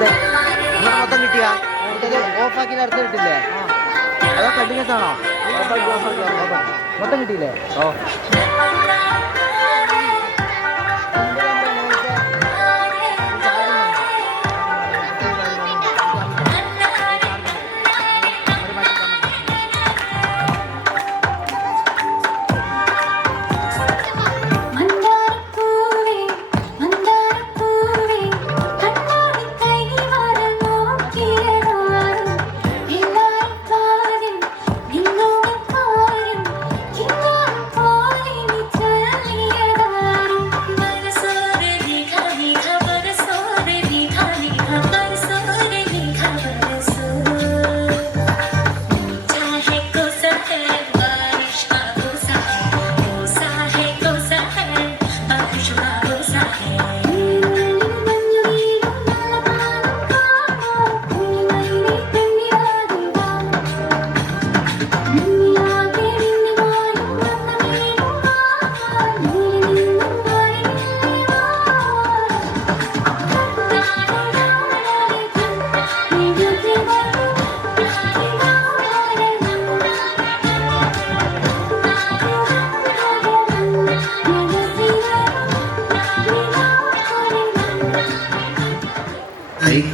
മൊത്തം കിട്ടിയാ ഓഫാക്കി നേരത്തെ കിട്ടില്ലേ അതോ കണ്ടിന്യൂസ് ആണോ മൊത്തം കിട്ടിയില്ലേ ഓ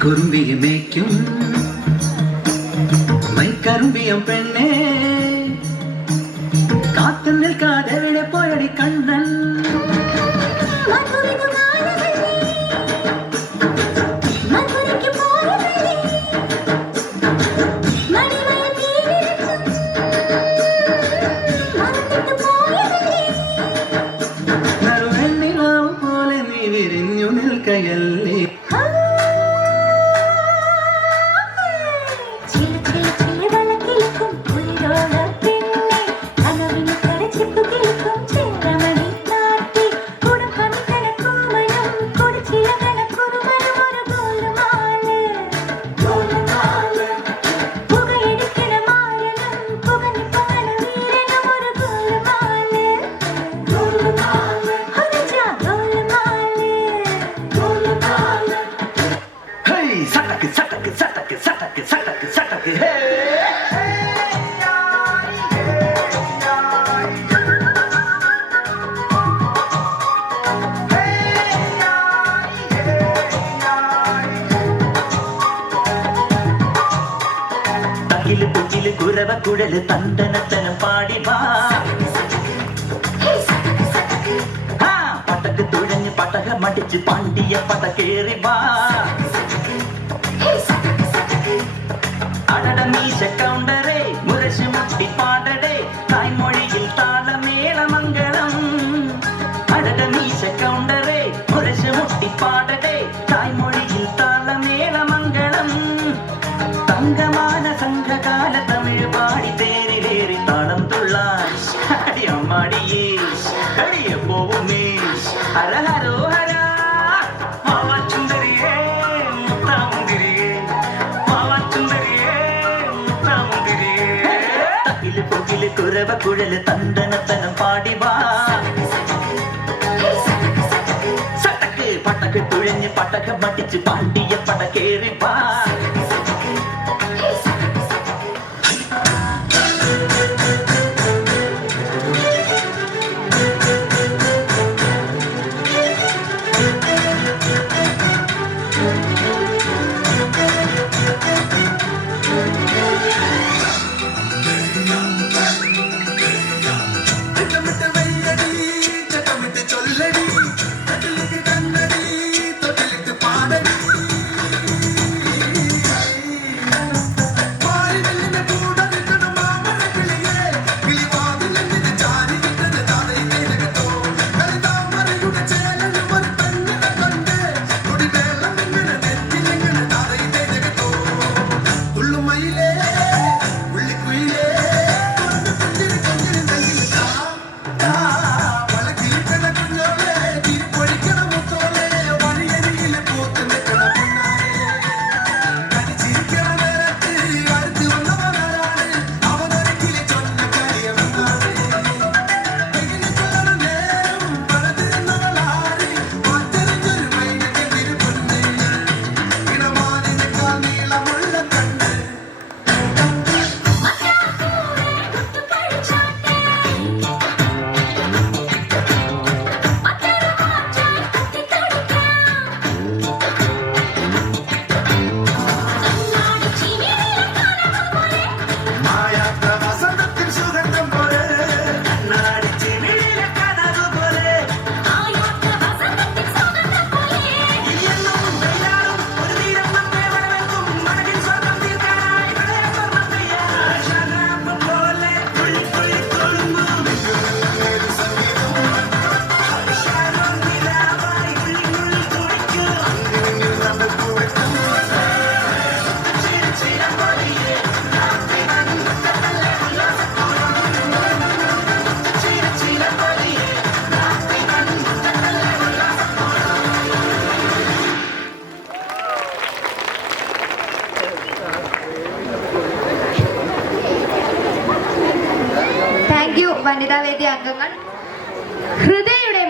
കുറുമ്പിയെ മേയ്ക്കും മൈക്കറുമ്പിയം പെണ്ണേ കാത്തു നിൽക്കാതെ എവിടെ പോയടി കണ്ണൻ നറുവെണ്ണിലാവും പോലെ നീ വിരിഞ്ഞു നിൽക്കയല്ലേ കുരവ കുഴല് തണ്ടനത്തനം പാടി വാ പട്ടക്ക് തുഴഞ്ഞ് പട്ടക മടിച്ച് പാണ്ടിയ പട്ട കേറി വാ അടട മീശ കൗണ്ടറേ മുരശ് മുട്ടി പാടടേ തായ്മൊഴിയിൽ താളമേളമംഗളം അടട മീശ കൗണ്ടറേ മുരശ് മുട്ടി പാടടേ തായ്മൊഴിയിൽ താളമേളമംഗളം തങ്കമാന സംഘകാല തമിഴ് പാടി തേരിലേറി താളം തുള്ളാൻ അടിയമ്മാടിയേ അടിയ പോവുമേ ഹര ഹരോ ഹര മാവാച്ചുന്തരിയേ മുത്താമുന്തിരിയേ മാവാച്ചുന്തരിയേ മുത്താമുന്തിരിയേ തകില് പൊകില് കുരവ കുഴല് തണ്ടനത്തനം പാടി വാ സട്ടക്ക് പട്ടക്ക് തുഴഞ്ഞ് പട്ടക മടിച്ച് പാണ്ടിയ പട കേറി വാ താങ്ക് യു വനിതാവേദി അംഗങ്ങൾ. ഹൃദയയുടെ